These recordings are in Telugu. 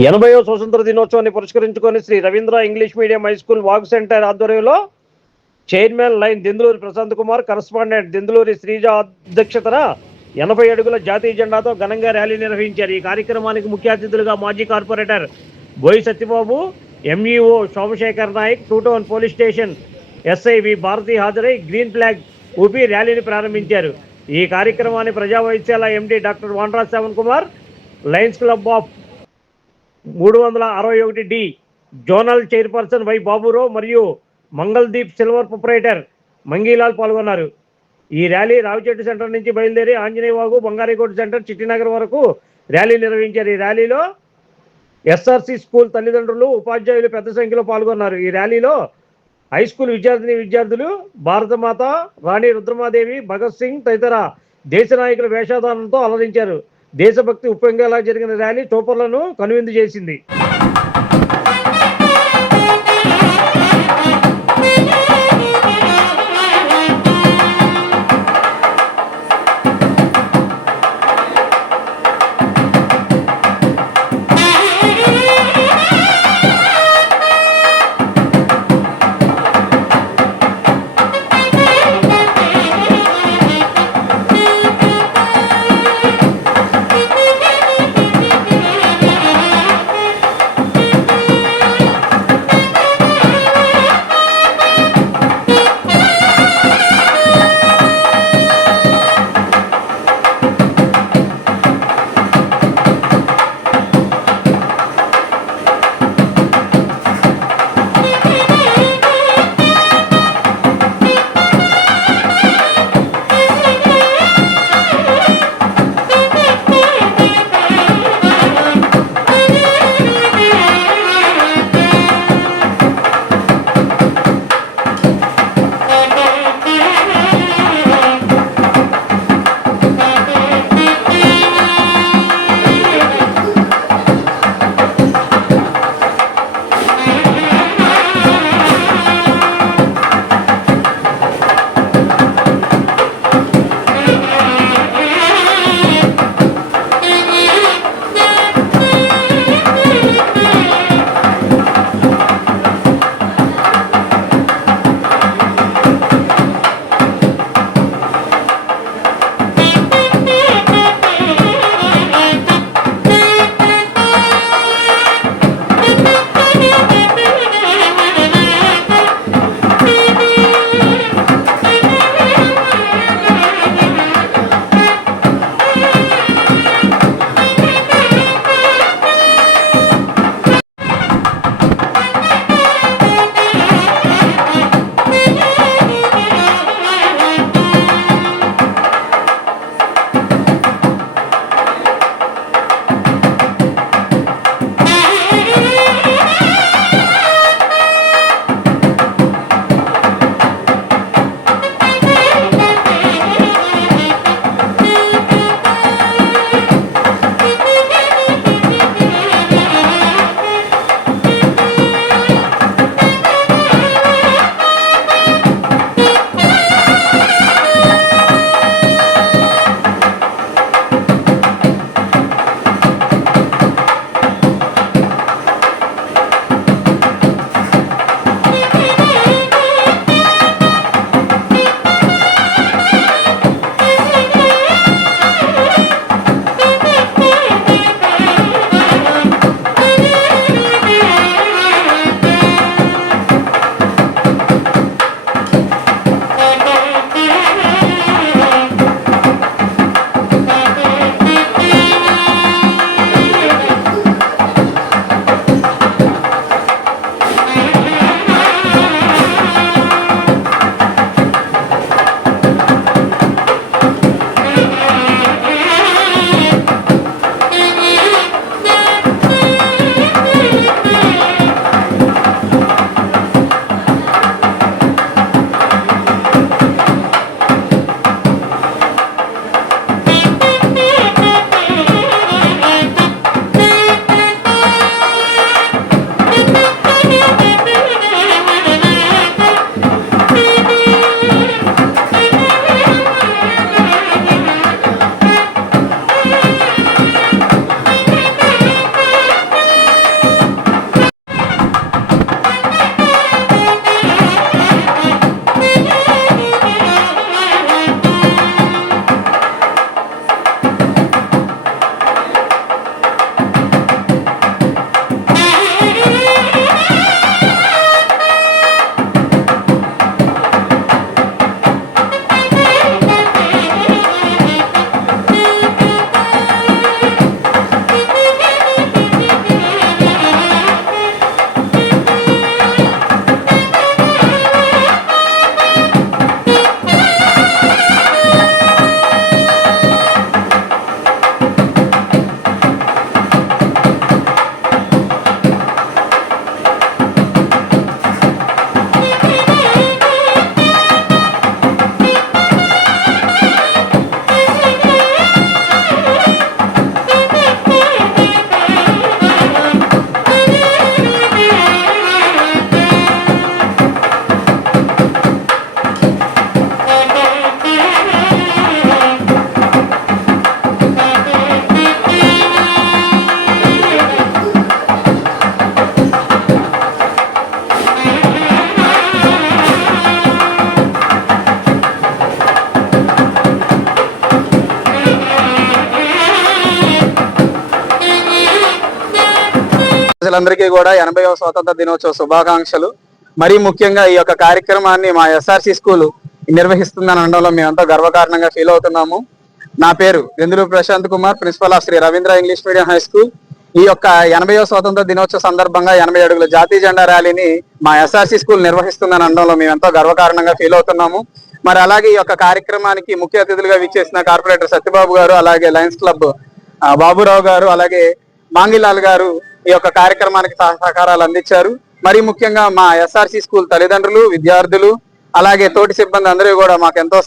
80వ స్వతంత్ర దినోత్సవాన్ని పురస్కరించుకొని Shri Ravindra English medium high school వాక్ సెంటర్ ఆధ్వర్యంలో chairman lion Denduluri Prashant Kumar, correspondent Denduluri Srija అధ్యక్షతన 80 అడుగుల జాతీయ జెండాతో ఘనంగా ర్యాలీ నిర్వహించారు. ఈ కార్యక్రమానికి ముఖ్య అతిథులుగా మాజీ corporator Boyi Satyababu, MEO Somashekar Nayak, 2 town police station SI V Bharati హాజరై గ్రీన్ ఫ్లాగ్ ఊపి ర్యాలీని ప్రారంభించారు. ఈ కార్యక్రమాన్ని ప్రజా వైద్యశాల MD doctor Vanraj Shravan Kumar, Lions club of 361D zonal chairperson Y Baburao మరియు మంగళదీప్ సిల్వర్ ప్రొపరేటర్ మంగీలాల్ పాల్గొన్నారు. ఈ ర్యాలీ రావిచెట్టు సెంటర్ నుంచి బయలుదేరి ఆంజనేయవాగు, బంగారీకోట సెంటర్, చిట్టినగర్ వరకు ర్యాలీ నిర్వహించారు. ఈ ర్యాలీలో ఎస్ఆర్సి స్కూల్ తల్లిదండ్రులు, ఉపాధ్యాయులు పెద్ద సంఖ్యలో పాల్గొన్నారు. ఈ ర్యాలీలో హై స్కూల్ విద్యార్థులు భారతమాత, రాణి రుద్రమాదేవి, భగత్ సింగ్ తదితర దేశ నాయకుల వేషధారణతో అలరించారు. దేశభక్తి ఉప్పొంగేలా జరిగిన ర్యాలీ టోపర్లను కనువిందు చేసింది. ప్రజలందరికీ కూడా 80వ స్వాతంత్ర దినోత్సవ శుభాకాంక్షలు. మరీ ముఖ్యంగా ఈ యొక్క కార్యక్రమాన్ని మా ఎస్ఆర్సి స్కూల్ నిర్వహిస్తుందని అనడంలో మేమంతా గర్వకారణంగా ఫీల్ అవుతున్నాము. నా పేరు Vendulu Prashant Kumar, principal of Shri Ravindra English medium high school. ఈ యొక్క 80వ స్వాతంత్ర దినోత్సవ సందర్భంగా 80 అడుగుల జాతీయ జెండా ర్యాలీని మా ఎస్ఆర్సి స్కూల్ నిర్వహిస్తుందని అనడంలో మేమెంతో గర్వకారణంగా ఫీల్ అవుతున్నాము. మరి అలాగే ఈ యొక్క కార్యక్రమానికి ముఖ్య అతిథులుగా విచ్చేసిన కార్పొరేటర్ సత్యబాబు గారు, అలాగే లయన్స్ క్లబ్ బాబురావు గారు, అలాగే మాంగిలాల్ గారు ఈ యొక్క కార్యక్రమానికి సహకారాలు అందించారు. మరి ముఖ్యంగా మా ఎస్ఆర్సి స్కూల్ తల్లిదండ్రులు, విద్యార్థులు, అలాగే తోటి సిబ్బంది అందరూ కూడా మాకు ఎంతో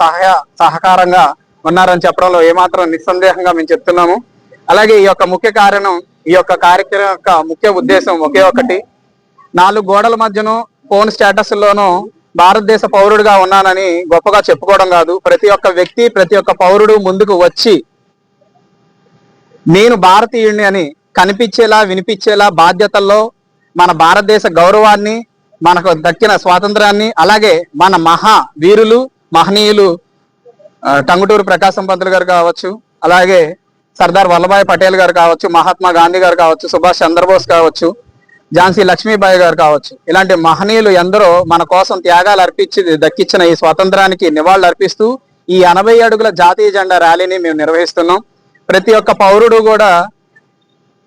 సహకారంగా ఉన్నారని చెప్పడంలో ఏమాత్రం నిస్సందేహంగా మేము చెప్తున్నాము. అలాగే ఈ యొక్క ముఖ్య కారణం, ఈ యొక్క కార్యక్రమం యొక్క ముఖ్య ఉద్దేశం ఒకే ఒకటి, 4 గోడల మధ్యను ఫోన్ స్టేటస్ లోనూ భారతదేశ పౌరుడిగా ఉన్నానని గొప్పగా చెప్పుకోవడం కాదు. ప్రతి ఒక్క వ్యక్తి, ప్రతి ఒక్క పౌరుడు ముందుకు వచ్చి నేను భారతీయుడిని అని కనిపించేలా, వినిపించేలా బాధ్యతల్లో మన భారతదేశ గౌరవాన్ని, మనకు దక్కిన స్వాతంత్రాన్ని, అలాగే మన వీరులు, మహనీయులు టంగుటూరు ప్రకాశం పంతులు గారు కావచ్చు, అలాగే సర్దార్ వల్లభాయ్ పటేల్ గారు కావచ్చు, మహాత్మా గాంధీ గారు కావచ్చు, సుభాష్ చంద్రబోస్ కావచ్చు, ఝాన్సీ లక్ష్మీబాయి గారు కావచ్చు, ఇలాంటి మహనీయులు ఎందరో మన కోసం త్యాగాలు అర్పించి దక్కించిన ఈ స్వాతంత్రానికి నివాళులు అర్పిస్తూ ఈ 80 అడుగుల జాతీయ జెండా ర్యాలీని మేము నిర్వహిస్తున్నాం. ప్రతి ఒక్క పౌరుడు కూడా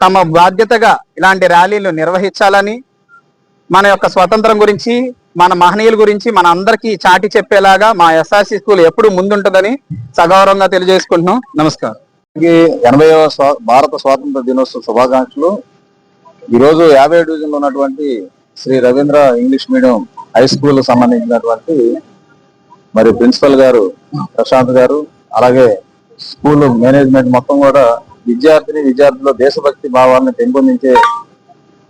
తమ బాధ్యతగా ఇలాంటి ర్యాలీలు నిర్వహించాలని, మన యొక్క స్వతంత్రం గురించి, మన మహనీయుల గురించి మన అందరికీ చాటి చెప్పేలాగా మా ఎస్ఆర్సి స్కూల్ ఎప్పుడు ముందుంటుందని సగౌరవంగా తెలియజేసుకుంటున్నాం. నమస్కారం. 80వ భారత స్వాతంత్ర దినోత్సవ శుభాకాంక్షలు. ఈరోజు 50 డివిజన్ లో ఉన్నటువంటి Shri Ravindra English medium high school సంబంధించినటువంటి మరి ప్రిన్సిపల్ గారు ప్రశాంత్ గారు, అలాగే స్కూల్ మేనేజ్మెంట్ మొత్తం కూడా విద్యార్థులు దేశభక్తి భావాలను పెంపొందించే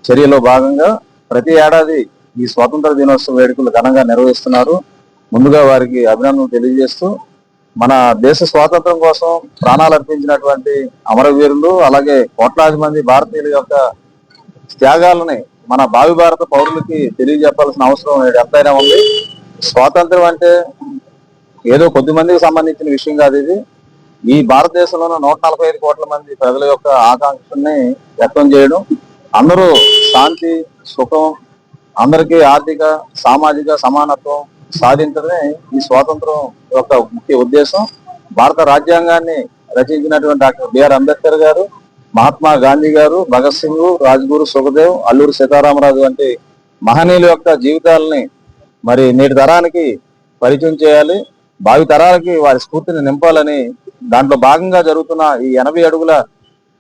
చర్యలో భాగంగా ప్రతి ఏడాది ఈ స్వాతంత్ర దినోత్సవ వేడుకలు ఘనంగా నిర్వహిస్తున్నారు. ముందుగా వారికి అభినందనలు తెలియజేస్తూ, మన దేశ స్వాతంత్రం కోసం ప్రాణాలు అర్పించినటువంటి అమరవీరులు, అలాగే కోట్లాది మంది భారతీయుల యొక్క త్యాగాలని మన భావి భారత పౌరులకి తెలియజెప్పాల్సిన అవసరం ఎంతైనా ఉంది. స్వాతంత్రం అంటే ఏదో కొద్ది మందికి సంబంధించిన విషయం కాదు. ఇది ఈ భారతదేశంలోని 145 కోట్ల మంది ప్రజల యొక్క ఆకాంక్షల్ని వ్యక్తం చేయడం, అందరూ శాంతి, సుఖం, అందరికీ ఆర్థిక, సామాజిక సమానత్వం సాధించడమే ఈ స్వాతంత్రం యొక్క ముఖ్య ఉద్దేశం. భారత రాజ్యాంగాన్ని రచించినటువంటి డాక్టర్ బిఆర్ అంబేద్కర్ గారు, మహాత్మా గాంధీ గారు, భగత్ సింగ్, రాజ్గురు సుఖదేవ్, అల్లూరి సీతారామరాజు వంటి మహనీయుల యొక్క జీవితాలని మరి నేటి తరానికి పరిచయం చేయాలి, భావి తరాలకి వారి స్ఫూర్తిని నింపాలని దాంట్లో భాగంగా జరుగుతున్న ఈ 80 అడుగుల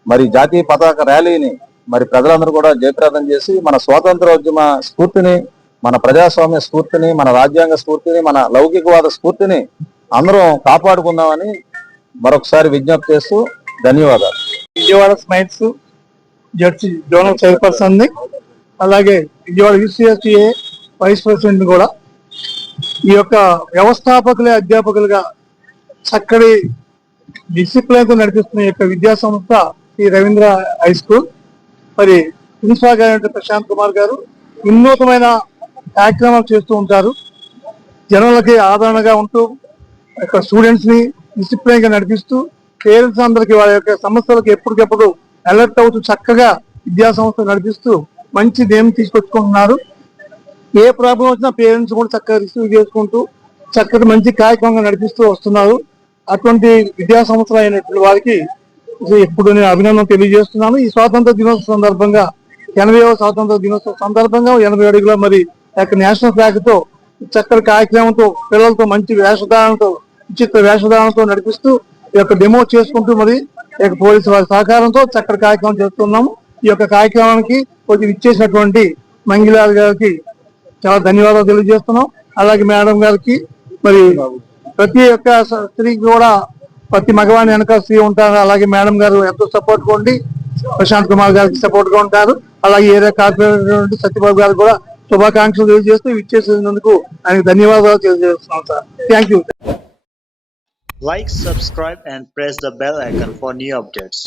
మరి జాతీయ పతాక ర్యాలీని మరి ప్రజలందరూ కూడా జయప్రదం చేసి మన స్వాతంత్రోద్యమ స్ఫూర్తిని, మన ప్రజాస్వామ్య స్ఫూర్తిని, మన రాజ్యాంగ స్ఫూర్తిని, మన లౌకికవాద స్ఫూర్తిని అందరం కాపాడుకుందామని మరొకసారి విజ్ఞప్తి చేస్తూ ధన్యవాదాలు. విజయవాడ స్మైల్స్ జడ్సీ జోనల్ చైర్పర్సన్ ని, అలాగే విజయవాడ యూసీఎస్టీఏ వైస్ ప్రెసిడెంట్ కూడా, ఈ యొక్క వ్యవస్థాపకులే అధ్యాపకులుగా చక్కటి డిసిప్లిన్ తో నడిపిస్తున్న యొక్క విద్యా సంస్థ ఈ రవీంద్ర హై స్కూల్. మరి ప్రిన్సిపాల్ గారు ప్రశాంత్ కుమార్ గారు వినూతమైన కార్యక్రమాలు చేస్తూ ఉంటారు. జనాలకి ఆదరణగా ఉంటూ యొక్క స్టూడెంట్స్ ని డిసిప్లిన్ గా నడిపిస్తూ, పేరెంట్స్ అందరికి వాళ్ళ యొక్క సమస్యలకు ఎప్పటికెప్పుడు అలర్ట్ అవుతూ చక్కగా విద్యా సంస్థ నడిపిస్తూ మంచి నేమ్ తీసుకొచ్చుకుంటున్నారు. ఏ ప్రాబ్లం వచ్చినా పేరెంట్స్ కూడా చక్కగా రిసీవ్ చేసుకుంటూ చక్కటి మంచి కార్యక్రమంగా నడిపిస్తూ వస్తున్నారు. అటువంటి విద్యా సంస్థలు అయినటువంటి వారికి ఎప్పుడు నేను అభినందన తెలియజేస్తున్నాను. ఈ స్వాతంత్ర దినోత్సవ సందర్భంగా 80వ స్వాతంత్ర దినోత్సవ సందర్భంగా 80 అడుగుల మరి నేషనల్ ఫ్లాగ్ తో చక్కటి కార్యక్రమంతో పిల్లలతో మంచి వేషధారణతో, విచిత్ర వేషధారణతో నడిపిస్తూ ఈ యొక్క డెమో చేసుకుంటూ మరి పోలీసు వారి సహకారంతో చక్కటి కార్యక్రమం చేస్తున్నాము. ఈ యొక్క కార్యక్రమానికి కొంచెం ఇచ్చేసినటువంటి మంగిలాల్ గారికి చాలా ధన్యవాదాలు తెలియజేస్తున్నాం. అలాగే మేడం గారికి, మరి ప్రతి ఒక్క స్త్రీకి కూడా ప్రతి మగవాణి వెనక స్త్రీ ఉంటారు. అలాగే మేడం గారు ఎంతో సపోర్ట్ గా ఉండి ప్రశాంత్ కుమార్ గారికి సపోర్ట్ గా ఉంటారు. అలాగే ఏరియా కార్పొరేటర్ సత్యబాబు గారు కూడా శుభాకాంక్షలు తెలియజేస్తూ ఇచ్చేసినందుకు ఆయనకు ధన్యవాదాలు తెలియజేస్తున్నాం sir. Thank you. Like, subscribe and press the bell icon for new updates.